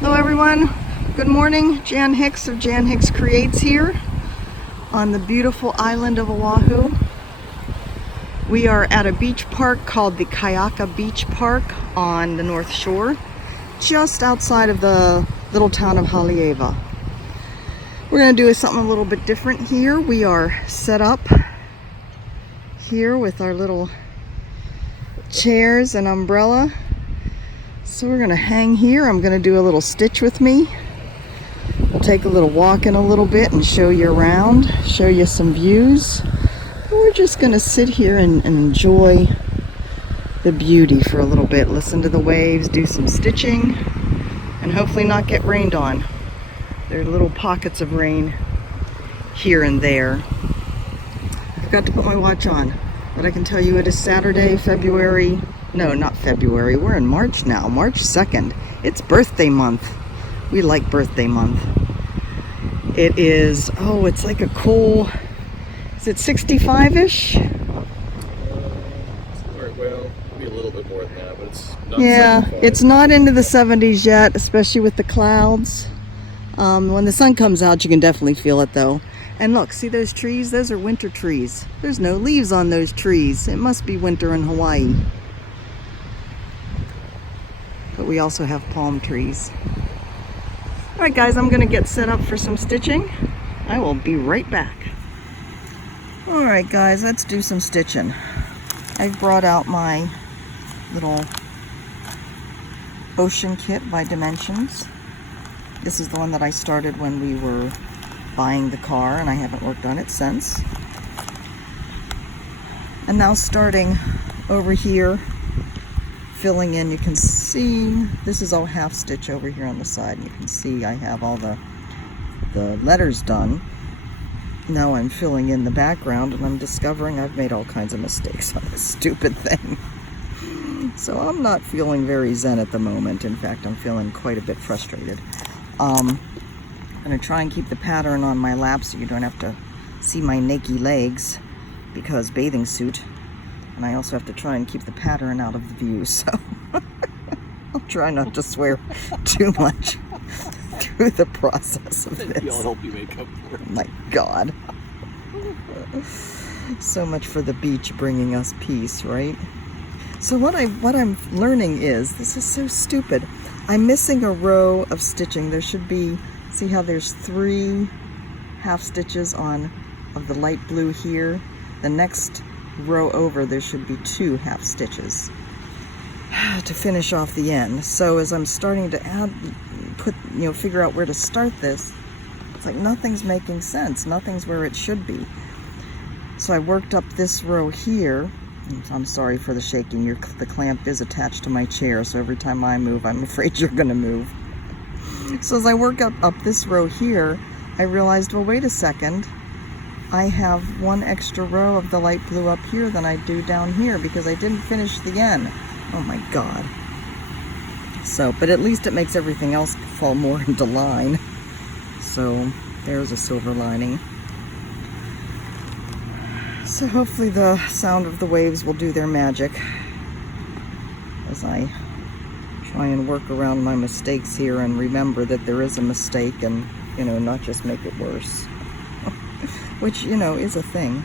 Hello everyone, good morning. Jan Hicks of Jan Hicks Creates here on the beautiful island of Oahu. We are at a beach park called the Kaiaka Beach Park on the North Shore, just outside of the little town of Haleiwa. We're going to do something a little bit different here. We are set up here with our little chairs and umbrella. So we're going to hang here. I'm going to do a little stitch with me. We'll take a little walk in a little bit and show you around, show you some views. We're just going to sit here and enjoy the beauty for a little bit. Listen to the waves, do some stitching, and hopefully not get rained on. There are little pockets of rain here and there. I forgot to put my watch on, but I can tell you it is Saturday, February. No, not February. We're in March now, March 2nd. It's birthday month. We like birthday month. It is, it's like a cool, is it 65-ish? Well, maybe a little bit more than that, but it's not. Yeah, 75. it's not into the 70s yet, especially with the clouds. When the sun comes out, you can definitely feel it though. And look, see those trees? Those are winter trees. There's no leaves on those trees. It must be winter in Hawaii. But we also have palm trees. All right, guys, I'm gonna get set up for some stitching. I will be right back. All right, guys, let's do some stitching. I've brought out my little ocean kit by Dimensions. This is the one that I started when we were buying the car, and I haven't worked on it since. And now starting over here, filling in, you can see this is all half stitch over here on the side. You can see I have all the letters done. Now I'm filling in the background, and I'm discovering I've made all kinds of mistakes on this stupid thing. So I'm not feeling very zen at the moment. In fact, I'm feeling quite a bit frustrated. I'm going to try and keep the pattern on my lap so you don't have to see my naked legs, because bathing suit. And I also have to try and keep the pattern out of the view, so I'll try not to swear too much through the process of this. I'll help you make up for it. My God. So much for the beach bringing us peace, right? So what I'm learning is, this is so stupid. I'm missing a row of stitching. There should be, see how there's 3 half stitches of the light blue here? The next row over, there should be 2 half stitches to finish off the end. So as I'm starting to figure out where to start this, it's like nothing's making sense. Nothing's where it should be. So I worked up this row here. I'm sorry for the shaking. The clamp is attached to my chair, so every time I move, I'm afraid you're gonna move. So as I work up this row here, I realized, well, wait a second. I have 1 extra row of the light blue up here than I do down here, because I didn't finish the end. Oh my God. So, but at least it makes everything else fall more into line. So there's a silver lining. So hopefully the sound of the waves will do their magic as I try and work around my mistakes here and remember that there is a mistake, and, not just make it worse. Which, is a thing.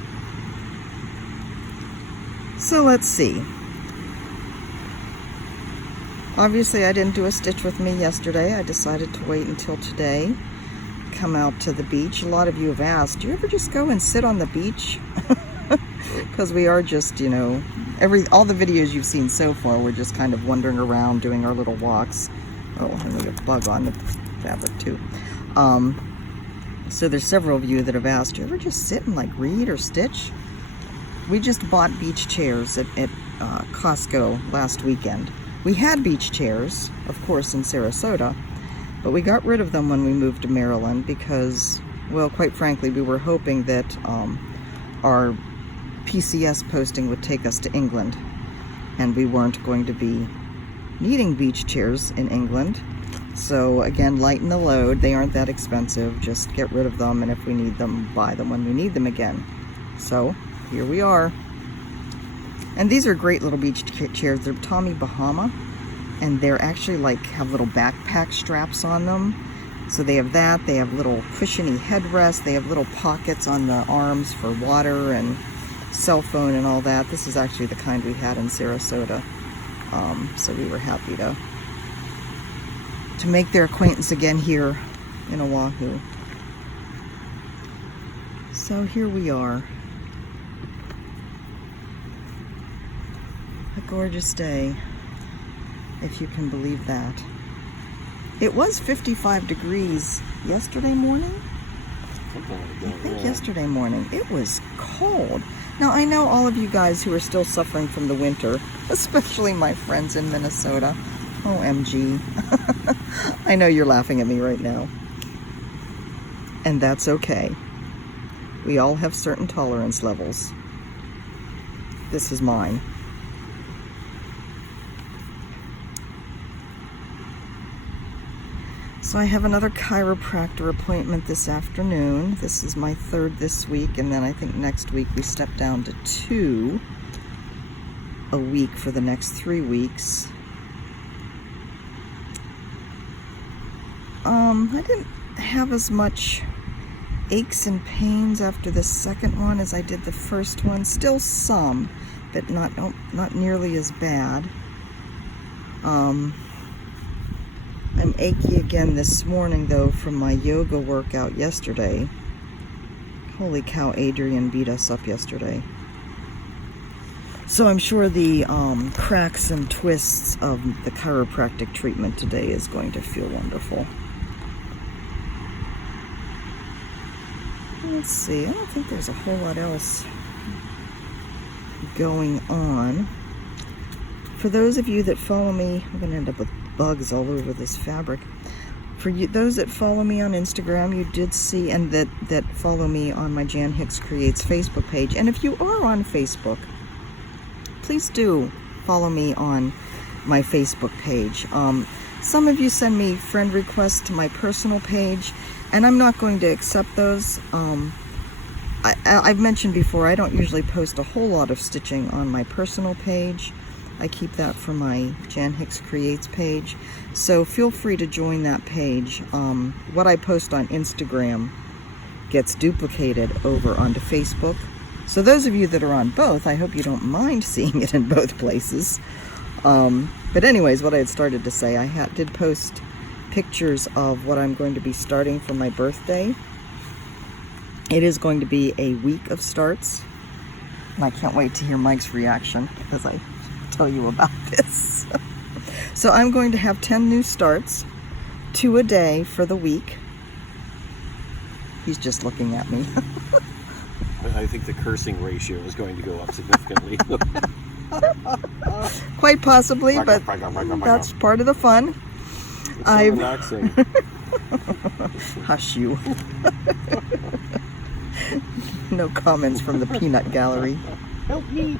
So let's see. Obviously, I didn't do a stitch with me yesterday. I decided to wait until today. Come out to the beach. A lot of you have asked, do you ever just go and sit on the beach? Because we are just, all the videos you've seen so far, we're just kind of wandering around, doing our little walks. Oh, and we have a bug on the fabric too. So there's several of you that have asked, do you ever just sit and read or stitch? We just bought beach chairs at Costco last weekend. We had beach chairs, of course, in Sarasota, but we got rid of them when we moved to Maryland because, well, quite frankly, we were hoping that our PCS posting would take us to England, and we weren't going to be needing beach chairs in England. So again, lighten the load. They aren't that expensive. Just get rid of them, and if we need them, buy them when we need them again. So here we are. And these are great little beach chairs. They're Tommy Bahama. and they're actually like have little backpack straps on them. So they have that, they have little cushiony headrests, they have little pockets on the arms for water and cell phone and all that. This is actually the kind we had in Sarasota. So we were happy to make their acquaintance again here in Oahu. So here we are. A gorgeous day, if you can believe that. It was 55 degrees yesterday morning. I think yesterday morning. It was cold. Now, I know all of you guys who are still suffering from the winter, especially my friends in Minnesota. OMG. I know you're laughing at me right now. And that's okay. We all have certain tolerance levels. This is mine. So I have another chiropractor appointment this afternoon. This is my third this week, and then I think next week we step down to 2 a week for the next 3 weeks. I didn't have as much aches and pains after the second one as I did the first one. Still some, but not nearly as bad. I'm achy again this morning, though, from my yoga workout yesterday. Holy cow, Adrian beat us up yesterday. So I'm sure the cracks and twists of the chiropractic treatment today is going to feel wonderful. Let's see, I don't think there's a whole lot else going on. For those of you that follow me, I'm going to end up with bugs all over this fabric. For you, those that follow me on Instagram, you did see, and that follow me on my Jan Hicks Creates Facebook page. And if you are on Facebook, please do follow me on my Facebook page. Some of you send me friend requests to my personal page, and I'm not going to accept those. I've mentioned before, I don't usually post a whole lot of stitching on my personal page. I keep that for my Jan Hicks Creates page. So feel free to join that page. What I post on Instagram gets duplicated over onto Facebook. So those of you that are on both, I hope you don't mind seeing it in both places. But anyways, what I had started to say, I did post pictures of what I'm going to be starting for my birthday. It is going to be a week of starts. And I can't wait to hear Mike's reaction as I tell you about this. So I'm going to have 10 new starts, 2 a day for the week. He's just looking at me. I think the cursing ratio is going to go up significantly. Quite possibly, but that's part of the fun. It's so relaxing. Hush you. No comments from the peanut gallery. Help me.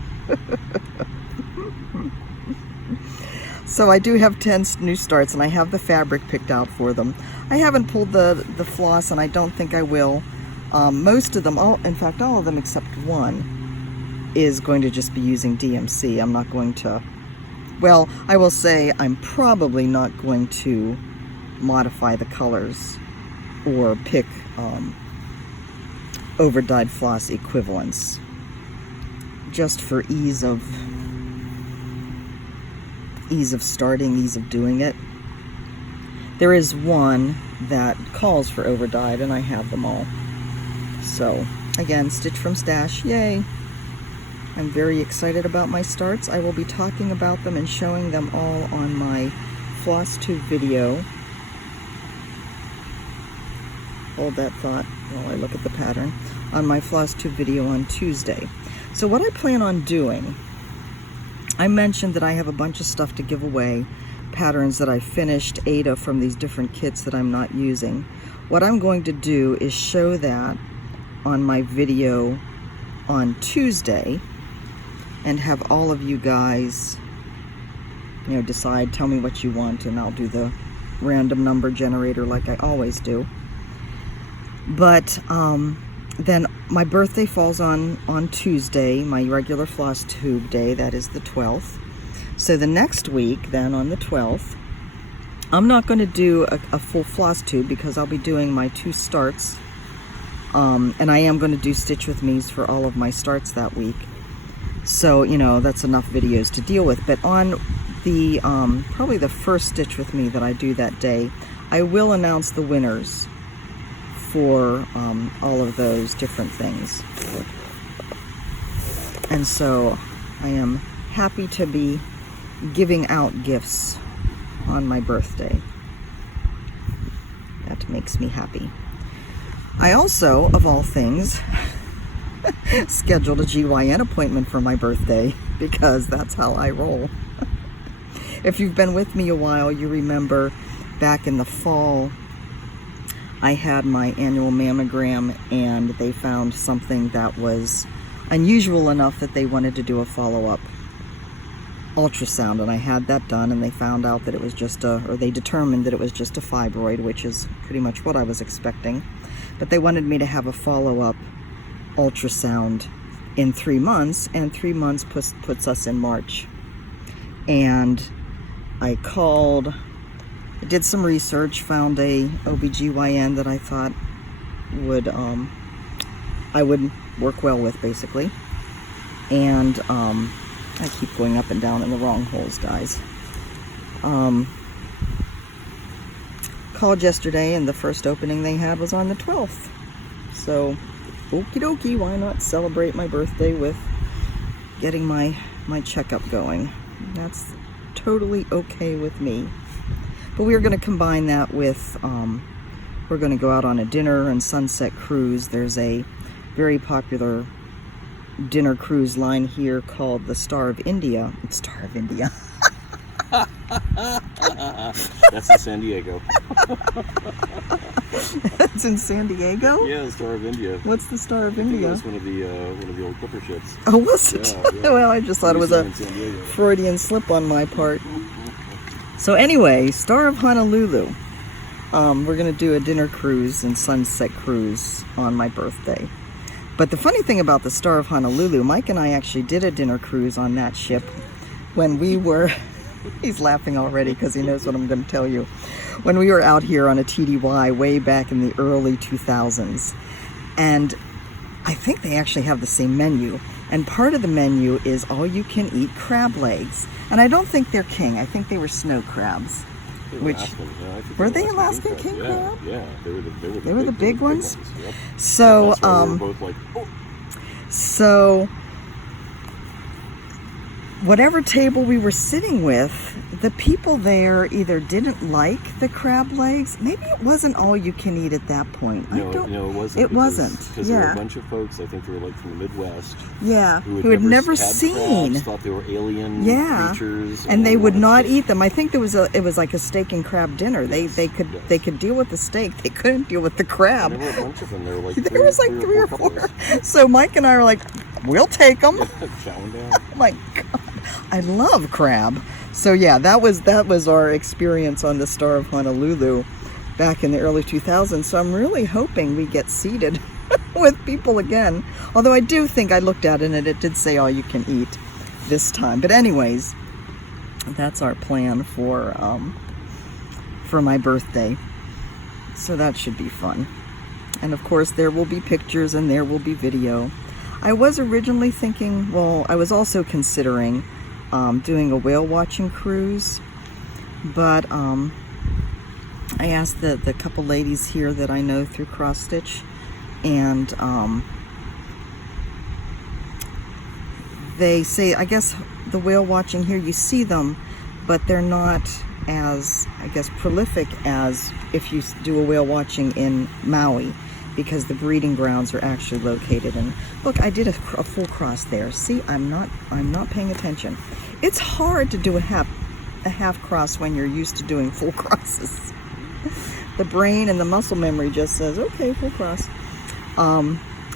So I do have 10 new starts, and I have the fabric picked out for them. I haven't pulled the floss, and I don't think I will. Most of them, in fact all of them except one, is going to just be using DMC. I'm not going to, well, I will say I'm probably not going to modify the colors or pick over-dyed floss equivalents, just for ease of starting, ease of doing it. There is one that calls for over-dyed, and I have them all. So again, stitch from stash, yay. I'm very excited about my starts. I will be talking about them and showing them all on my floss tube video. Hold that thought while I look at the pattern. On my floss tube video on Tuesday. So what I plan on doing, I mentioned that I have a bunch of stuff to give away, patterns that I finished, Ada, from these different kits that I'm not using. What I'm going to do is show that on my video on Tuesday and have all of you guys, decide, tell me what you want, and I'll do the random number generator like I always do. But then my birthday falls on Tuesday, my regular floss tube day, that is the 12th. So the next week, then on the 12th, I'm not going to do a full floss tube because I'll be doing my 2 starts. And I am going to do Stitch With Me's for all of my starts that week. So, you know, that's enough videos to deal with. But on the, probably the first Stitch With Me that I do that day, I will announce the winners for all of those different things. And so I am happy to be giving out gifts on my birthday. That makes me happy. I also, of all things, scheduled a GYN appointment for my birthday because that's how I roll. If you've been with me a while, you remember back in the fall, I had my annual mammogram and they found something that was unusual enough that they wanted to do a follow-up ultrasound, and I had that done, and they found out that it was just or they determined that it was just a fibroid, which is pretty much what I was expecting. But they wanted me to have a follow-up ultrasound in 3 months, and 3 months puts us in March. And I called, I did some research, found a OBGYN that I thought would I would work well with, basically. And I keep going up and down in the wrong holes, guys. Called yesterday, and the first opening they had was on the 12th. So, okie dokie, why not celebrate my birthday with getting my checkup going? That's totally okay with me. But we are going to combine that with, we're going to go out on a dinner and sunset cruise. There's a very popular dinner cruise line here called the Star of India. It's Star of India. That's in San Diego. It's in San Diego? Yeah, the Star of India. What's the Star of I think India? it was one of the old clipper ships. Oh, was it? Yeah. Well, I just thought it was a Freudian slip on my part. So anyway, Star of Honolulu. We're going to do a dinner cruise and sunset cruise on my birthday. But the funny thing about the Star of Honolulu, Mike and I actually did a dinner cruise on that ship when we were, he's laughing already because he knows what I'm going to tell you, when we were out here on a TDY way back in the early 2000s. And I think they actually have the same menu. And part of the menu is all-you-can-eat crab legs. And I don't think they're king. I think they were snow crabs. Which were they Alaskan king crab? Yeah, they were the big ones. Yep. So we were both like, oh. So whatever table we were sitting with, the people there either didn't like the crab legs. Maybe it wasn't all you can eat at that point. No, it wasn't. It wasn't. Because there were a bunch of folks, I think they were like from the Midwest. Yeah, who had never seen. Crabs, thought they were alien creatures. And they would not eat them. I think it was like a steak and crab dinner. They could deal with the steak. They couldn't deal with the crab. And there were a bunch of them. There were like there was like three or four. So Mike and I were like, we'll take them. Chowing down. Oh my God, I love crab. So yeah, that was our experience on the Star of Honolulu back in the early 2000s. So I'm really hoping we get seated with people again. Although I do think I looked at it and it did say all you can eat this time. But anyways, that's our plan for my birthday. So that should be fun. And of course there will be pictures and there will be video. I was originally thinking, well, I was also considering doing a whale watching cruise, but I asked the couple ladies here that I know through Cross Stitch, and they say, I guess the whale watching here, you see them, but they're not as, I guess, prolific as if you do a whale watching in Maui, because the breeding grounds are actually located in. Look, I did a full cross there. See, I'm not paying attention. It's hard to do a half cross when you're used to doing full crosses. The brain and the muscle memory just says, okay, full cross.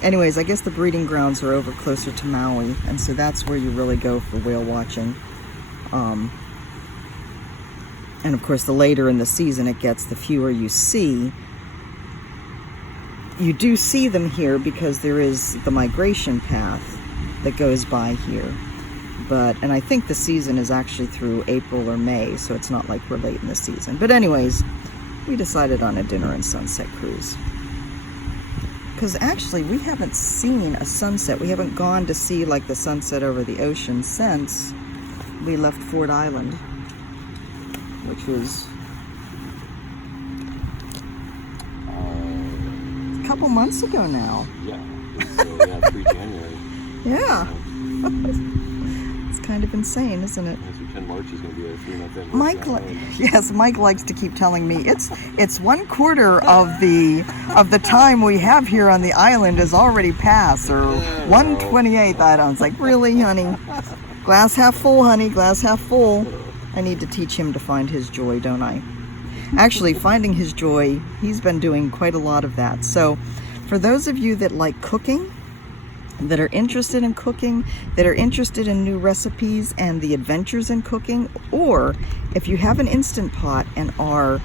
Anyways, I guess the breeding grounds are over closer to Maui, and so that's where you really go for whale watching. And of course, the later in the season it gets, the fewer you see. You do see them here because there is the migration path that goes by here. and I think the season is actually through April or May, so it's not like we're late in the season. But anyways, we decided on a dinner and sunset cruise. Because actually, we haven't seen a sunset. We haven't gone to see like the sunset over the ocean since we left Ford Island, which was a couple months ago now. Yeah, it's, pre-January. Yeah. It's kind of insane, isn't it? As we 10 March is going to be a 3-month anniversary. Mike likes to keep telling me it's 1/4 of the time we have here on the island is already passed, or 1/28. I don't. It's like, really, honey? Glass half full, honey. Glass half full. I need to teach him to find his joy, don't I? Actually, finding his joy, he's been doing quite a lot of that. So, for those of you that like cooking, that are interested in cooking, that are interested in new recipes and the adventures in cooking, or if you have an Instant Pot and are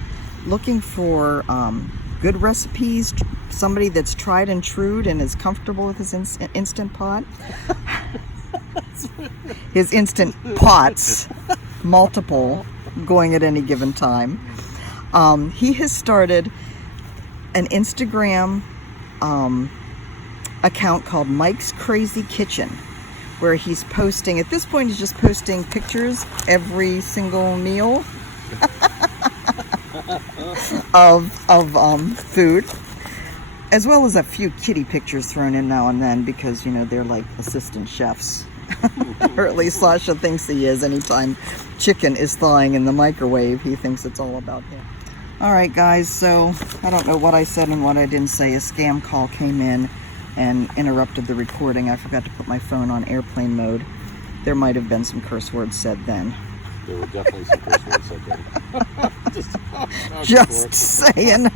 looking for good recipes, somebody that's tried and true and is comfortable with his Instant Pot, his Instant Pots, multiple, going at any given time, he has started an Instagram account called Mike's Crazy Kitchen, where he's posting, at this point he's just posting pictures every single meal of food, as well as a few kitty pictures thrown in now and then, because, you know, they're like assistant chefs. Or at least Sasha thinks he is. Anytime chicken is thawing in the microwave, he thinks it's all about him. Alright guys, so I don't know what I said and what I didn't say. A scam call came in and interrupted the recording. I forgot to put my phone on airplane mode. There might have been some curse words said then. There were definitely some curse words said then. Just saying.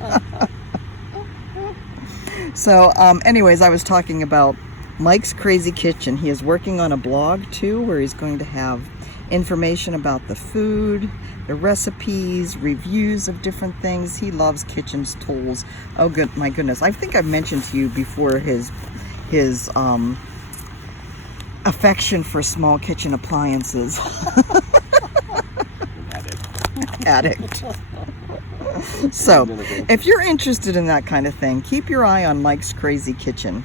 So, anyways, I was talking about Mike's Crazy Kitchen. He is working on a blog too, where he's going to have information about the food, the recipes, reviews of different things. He loves kitchen tools. Oh, good, my goodness! I think I've mentioned to you before his affection for small kitchen appliances. Addict. So, if you're interested in that kind of thing, keep your eye on Mike's Crazy Kitchen.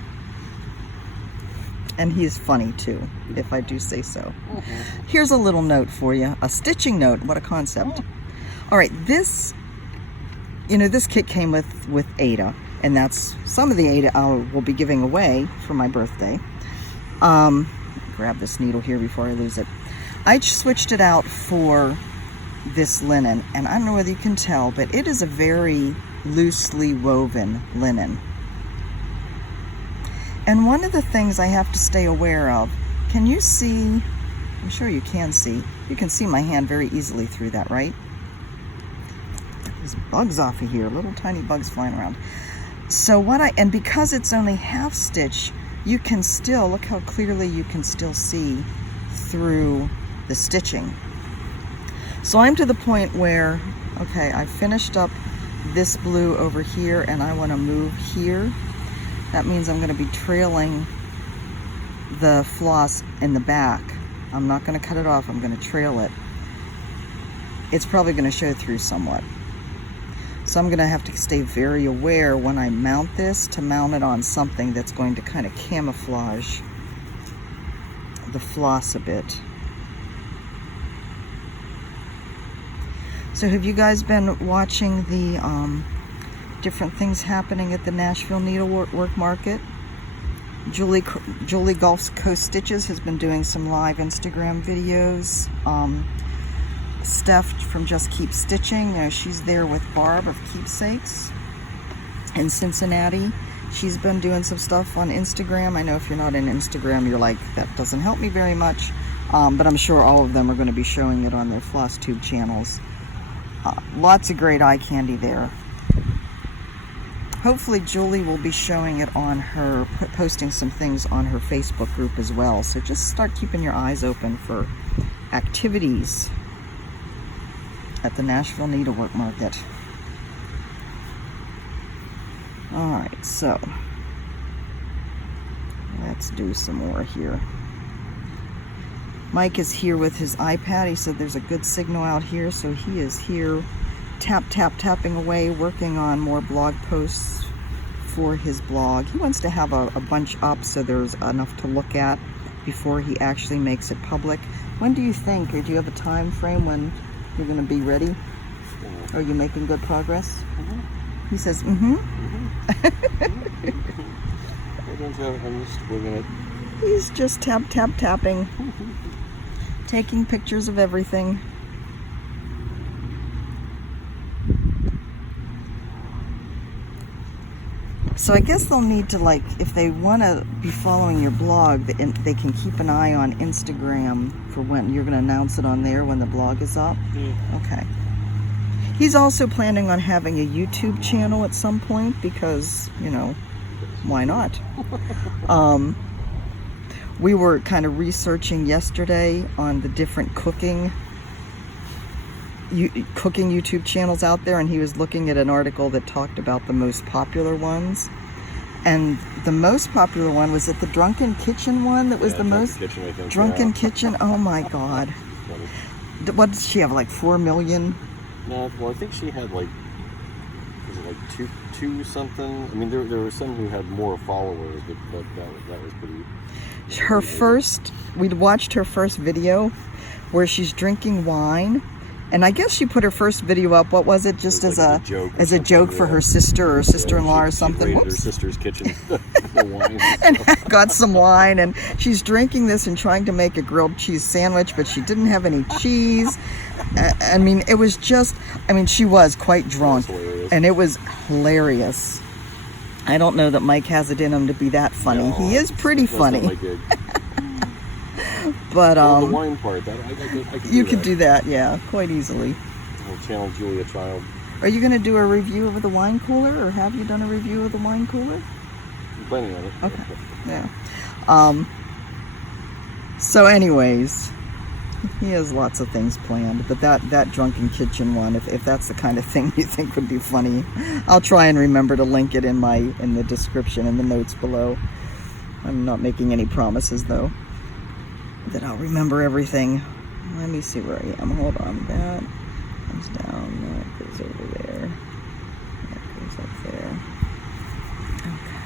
And he's funny too, if I do say so. Here's a little note for you, a stitching note. What a concept. All right, this kit came with Ada, and that's some of the Ada I will be giving away for my birthday. Grab this needle here before I lose it. I switched it out for this linen, and I don't know whether you can tell, but it is a very loosely woven linen. And one of the things I have to stay aware of, can you see, I'm sure you can see my hand very easily through that, right? There's bugs off of here, little tiny bugs flying around. So and because it's only half stitch, you can still, look how clearly you can still see through the stitching. So I'm to the point where, okay, I've finished up this blue over here and I want to move here. That means I'm going to be trailing the floss in the back. I'm not going to cut it off, I'm going to trail it. It's probably going to show through somewhat. So I'm going to have to stay very aware when I mount this to mount it on something that's going to kind of camouflage the floss a bit. So have you guys been watching the different things happening at the Nashville Needlework Market? Julie Gulf Coast Stitches has been doing some live Instagram videos. Steph from Just Keep Stitching, she's there with Barb of Keepsakes in Cincinnati. She's been doing some stuff on Instagram. I know if you're not in Instagram, you're like, that doesn't help me very much. But I'm sure all of them are going to be showing it on their Floss Tube channels. Lots of great eye candy there. Hopefully Julie will be showing it on her, posting some things on her Facebook group as well. So just start keeping your eyes open for activities at the Nashville Needlework Market. Alright, so let's do some more here. Mike is here with his iPad. He said there's a good signal out here, so he is here tapping away, working on more blog posts for his blog. He wants to have a bunch up so there's enough to look at before he actually makes it public. When do you think, or do you have a time frame when you're going to be ready? Are you making good progress? He says, I don't have, I'm just winging it. He's just tapping, taking pictures of everything. So I guess they'll need to, like, if they want to be following your blog, they can keep an eye on Instagram for when you're going to announce it on there when the blog is up. Okay. He's also planning on having a YouTube channel at some point because, you know, why not? We were kind of researching yesterday on the different cooking YouTube channels out there, and he was looking at an article that talked about the most popular ones. And the most popular one was it the Drunken Kitchen one that was the most kitchen, I think, Drunken Kitchen. Oh my God! What did she have? Like 4 million? No, well, I think she had like, was it like two something? I mean, there were some who had more followers, but that was pretty. Her first, we'd watched her first video where she's drinking wine. And I guess she put her first video up. What was it? Just as a joke for her sister or sister-in-law or something. She raided her sister's kitchen for wine. And got some wine, and she's drinking this and trying to make a grilled cheese sandwich, but she didn't have any cheese. I mean, it was just, I mean, she was quite drunk, and it was hilarious. I don't know that Mike has it in him to be that funny. No, he is pretty funny. But the wine part, I can you could do that, yeah, quite easily. I'll channel Julia Child. Are you going to do a review of the wine cooler, or have you done a review of the wine cooler? I'm planning on it. Okay, yeah. So anyways, he has lots of things planned, but that Drunken Kitchen one, if that's the kind of thing you think would be funny, I'll try and remember to link it in the description, in the notes below. I'm not making any promises, though, that I'll remember everything. Let me see where I am. Hold on. That comes down. That goes over there. That goes up there. Okay.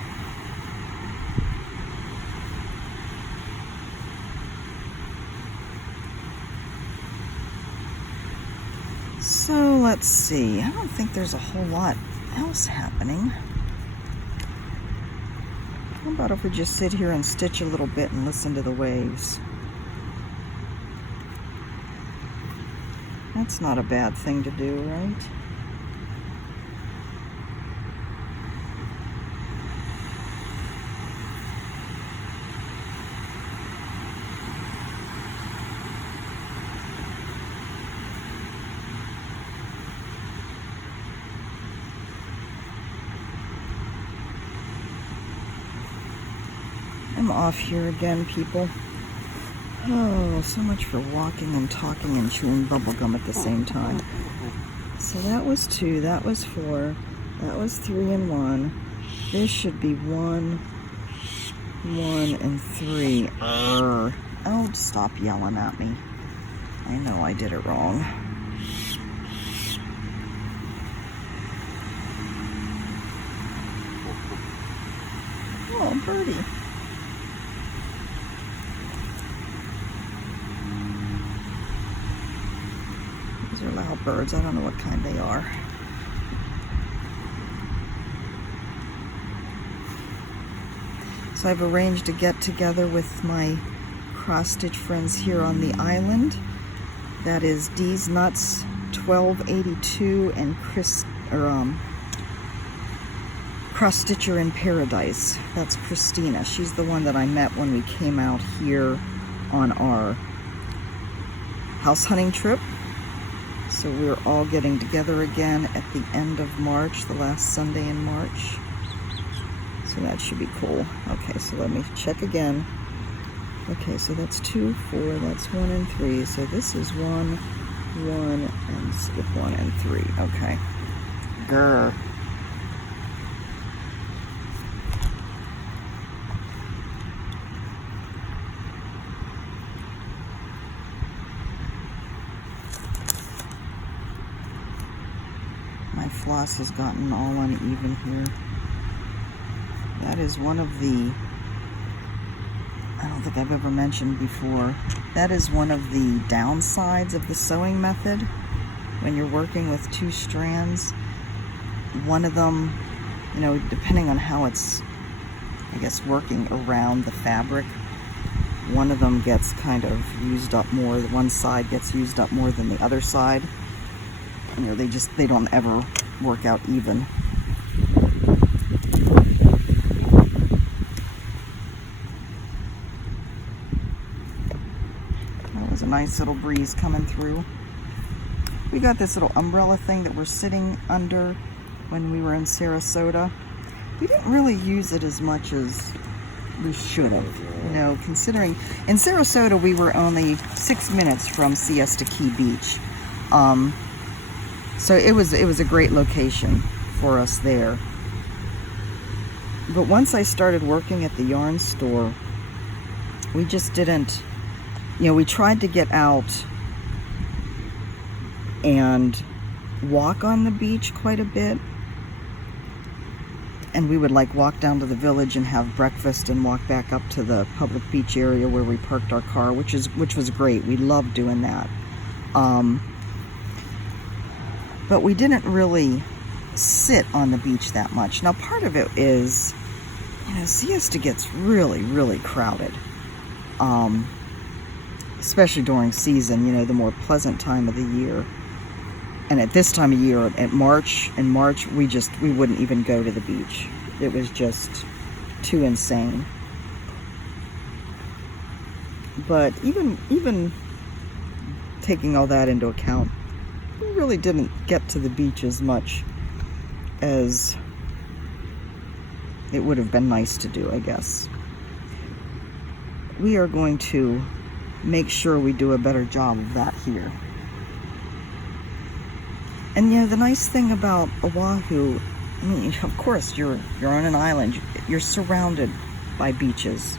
So let's see. I don't think there's a whole lot else happening. How about if we just sit here and stitch a little bit and listen to the waves? That's not a bad thing to do, right? I'm off here again, people. Oh, so much for walking and talking and chewing bubblegum at the same time. So that was 2, that was 4, that was 3 and 1. This should be 1, 1 and 3. Oh, stop yelling at me. I know I did it wrong. Oh, birdie. These are loud birds. I don't know what kind they are. So I've arranged to get together with my cross-stitch friends here on the island. That is D's Nuts 1282 and Cross Stitcher in Paradise. That's Christina. She's the one that I met when we came out here on our house hunting trip. So we're all getting together again at the end of March, the last Sunday in March. So that should be cool. Okay, so let me check again. Okay, so that's 2, 4, that's 1 and 3. So this is 1, 1, and skip 1 and 3. Okay. Grr. My floss has gotten all uneven here. That is one of the, I don't think I've ever mentioned before, that is one of the downsides of the sewing method. When you're working with 2 strands, one of them, you know, depending on how it's, I guess, working around the fabric, one of them gets kind of used up more. One side gets used up more than the other side. You know, they don't ever work out even. That was a nice little breeze coming through. We got this little umbrella thing that we're sitting under when we were in Sarasota. We didn't really use it as much as we should have, you know, considering in Sarasota we were only 6 minutes from Siesta Key Beach. So it was a great location for us there. But once I started working at the yarn store, we just didn't, you know, we tried to get out and walk on the beach quite a bit. And we would like walk down to the village and have breakfast and walk back up to the public beach area where we parked our car, which was great. We loved doing that. But we didn't really sit on the beach that much. Now part of it is, you know, Siesta gets really, really crowded. Especially during season, you know, the more pleasant time of the year. And at this time of year, in March, we wouldn't even go to the beach. It was just too insane. But even taking all that into account, we really didn't get to the beach as much as it would have been nice to do, I guess. We are going to make sure we do a better job of that here. And you know, the nice thing about Oahu, I mean, of course, you're on an island. You're surrounded by beaches.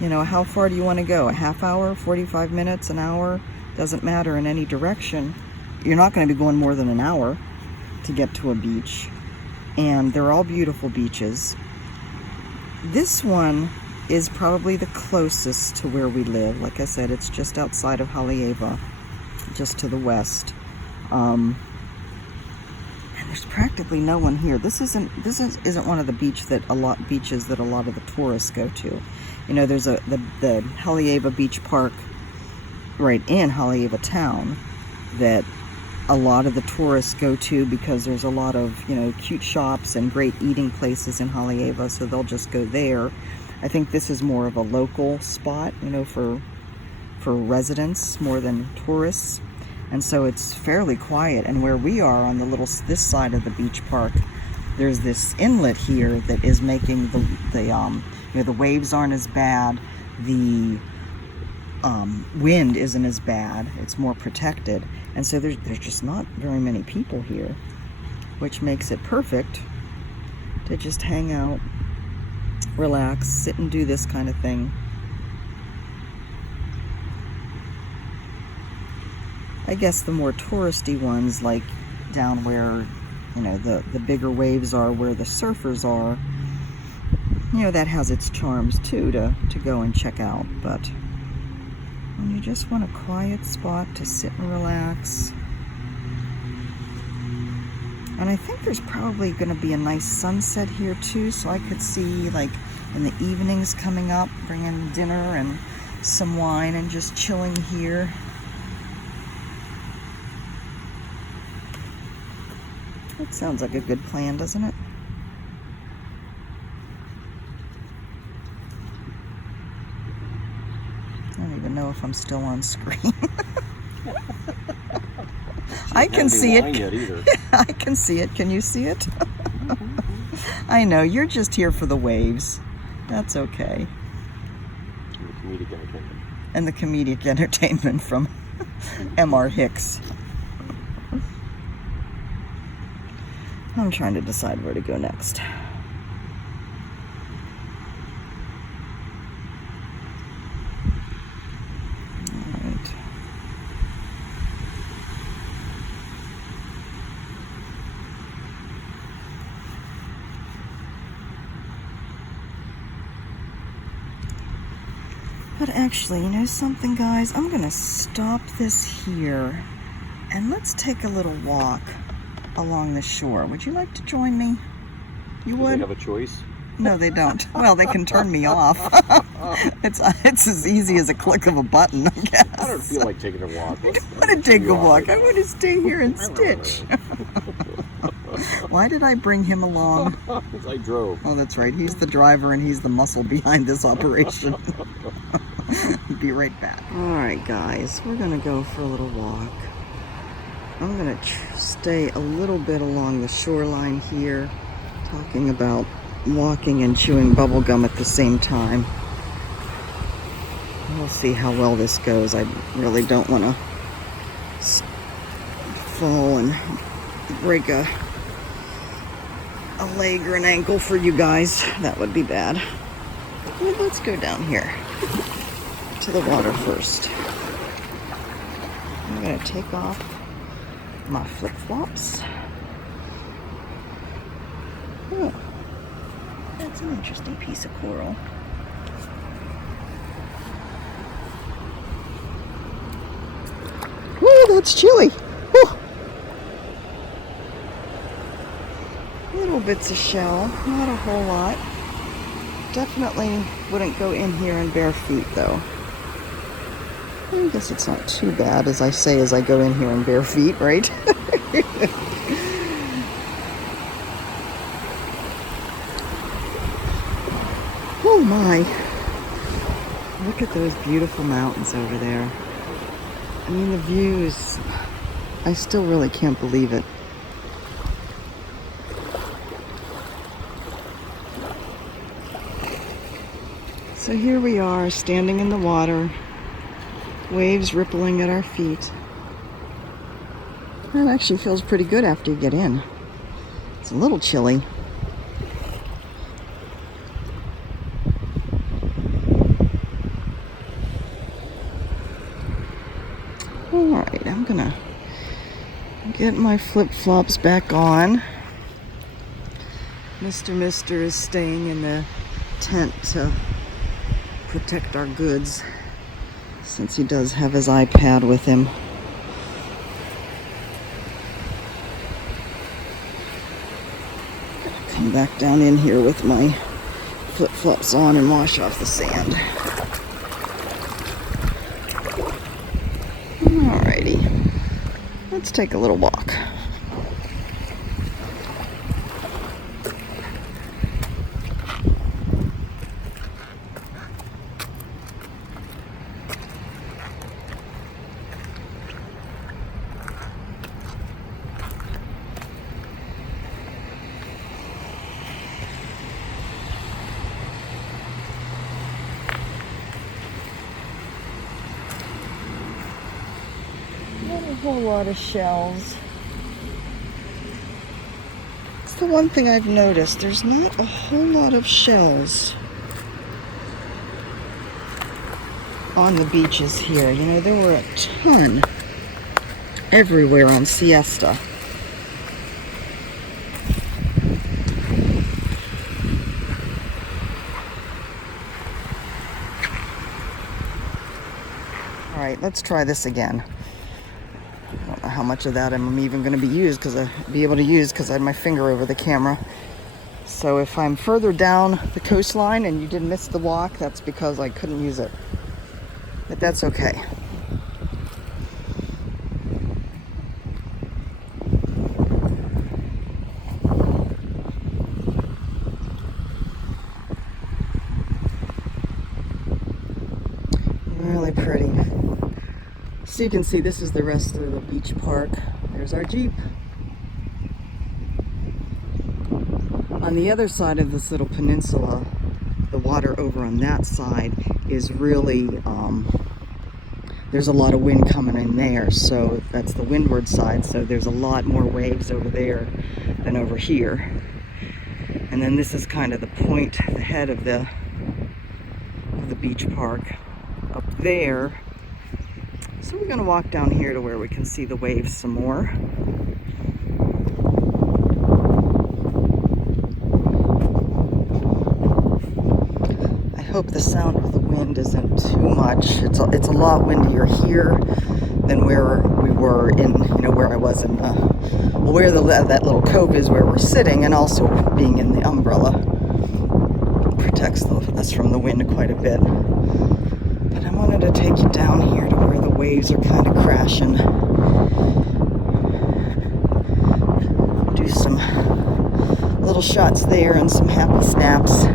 You know, how far do you want to go? A half hour, 45 minutes, an hour? Doesn't matter in any direction. You're not going to be going more than an hour to get to a beach. And they're all beautiful beaches. This one is probably the closest to where we live. Like I said, it's just outside of Haleiwa, just to the west. And there's practically no one here. This isn't one of the beaches that a lot of the tourists go to. You know, there's the Haleiwa Beach Park right in Haleiwa town that a lot of the tourists go to because there's a lot of, you know, cute shops and great eating places in Haleiwa, so they'll just go there. I think this is more of a local spot, you know, for residents more than tourists. And so it's fairly quiet. And where we are on this side of the beach park, there's this inlet here that is making you know, the waves aren't as bad, the wind isn't as bad, it's more protected, and so there's just not very many people here, which makes it perfect to just hang out, relax, sit and do this kind of thing. I guess the more touristy ones, like down where, you know, the bigger waves are, where the surfers are, you know, that has its charms too to go and check out. But when you just want a quiet spot to sit and relax, and I think there's probably going to be a nice sunset here too, so I could see, like, in the evenings coming up, bringing dinner and some wine and just chilling here. That sounds like a good plan, doesn't it? I don't even know if I'm still on screen. I can see it. I can see it. Can you see it? I know, you're just here for the waves. That's okay. And the comedic entertainment. And the comedic entertainment from M.R. Hicks. I'm trying to decide where to go next. Alright. But actually, you know something, guys? I'm gonna stop this here and let's take a little walk along the shore. Would you like to join me? You would? Do they have a choice? No, they don't. Well, they can turn me off. It's as easy as a click of a button, I guess. I don't feel like taking a walk. I don't want to take a walk. I want to stay here and stitch. Why did I bring him along? I drove. Oh, that's right. He's the driver and he's the muscle behind this operation. Be right back. All right, guys. We're going to go for a little walk. I'm going to stay a little bit along the shoreline here, talking about walking and chewing bubble gum at the same time. We'll see how well this goes. I really don't want to fall and break a leg or an ankle for you guys. That would be bad. Well, let's go down here to the water first. I'm going to take off my flip-flops. Oh, that's an interesting piece of coral. Woo, that's chilly. Woo. Little bits of shell, not a whole lot. Definitely wouldn't go in here in bare feet though. I guess it's not too bad as I say as I go in here in bare feet, right? Oh my. Look at those beautiful mountains over there. I mean, the views, I still really can't believe it. So here we are, standing in the water, waves rippling at our feet. It actually feels pretty good after you get in. It's a little chilly. Alright, I'm gonna get my flip-flops back on. Mr. Mister is staying in the tent to protect our goods, since he does have his iPad with him. Come back down in here with my flip-flops on and wash off the sand. Alrighty, let's take a little walk. Not a whole lot of shells. It's the one thing I've noticed. There's not a whole lot of shells on the beaches here. You know, there were a ton everywhere on Siesta. All right, let's try this again. I don't know how much of that I'm even going to be able to use because I had my finger over the camera. So if I'm further down the coastline and you did miss the walk, that's because I couldn't use it. But that's okay. Really pretty. So you can see this is the rest of the beach park. There's our Jeep. On the other side of this little peninsula, the water over on that side is really, there's a lot of wind coming in there, so that's the windward side, so there's a lot more waves over there than over here. And then this is kind of the point, the head of the beach park up there. So we're going to walk down here to where we can see the waves some more. I hope the sound of the wind wind isn't too much. It's a lot windier here than where we were in, where I was in, where that little cove is where we're sitting, and also being in the umbrella protects us from the wind quite a bit. But I wanted to take you down here to where the waves are kind of crashing. Do some little shots there and some happy snaps.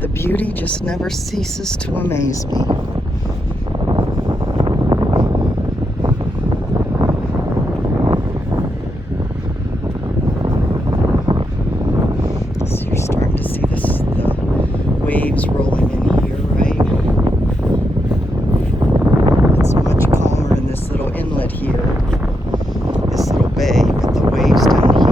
The beauty just never ceases to amaze me. So you're starting to see the waves rolling in here, right? It's much calmer in this little inlet here, this little bay, but the waves down here.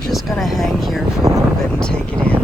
Just gonna hang here for a little bit and take it in.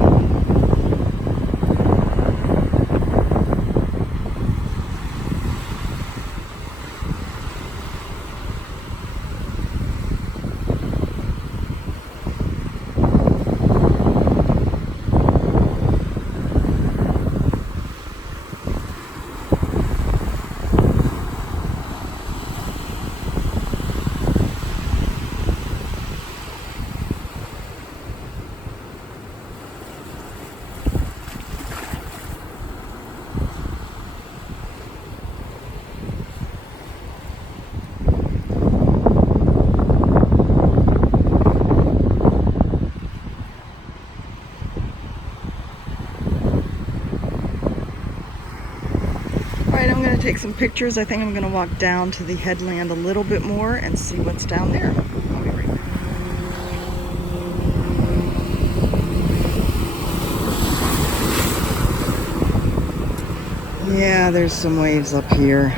Alright, I'm going to take some pictures. I think I'm going to walk down to the headland a little bit more and see what's down there. I'll be right back. Yeah, there's some waves up here.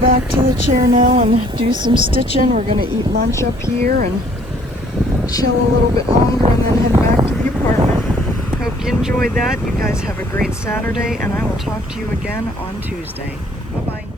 Back to the chair now and do some stitching. We're going to eat lunch up here and chill a little bit longer and then head back to the apartment. Hope you enjoyed that. You guys have a great Saturday, and I will talk to you again on Tuesday. Bye-bye.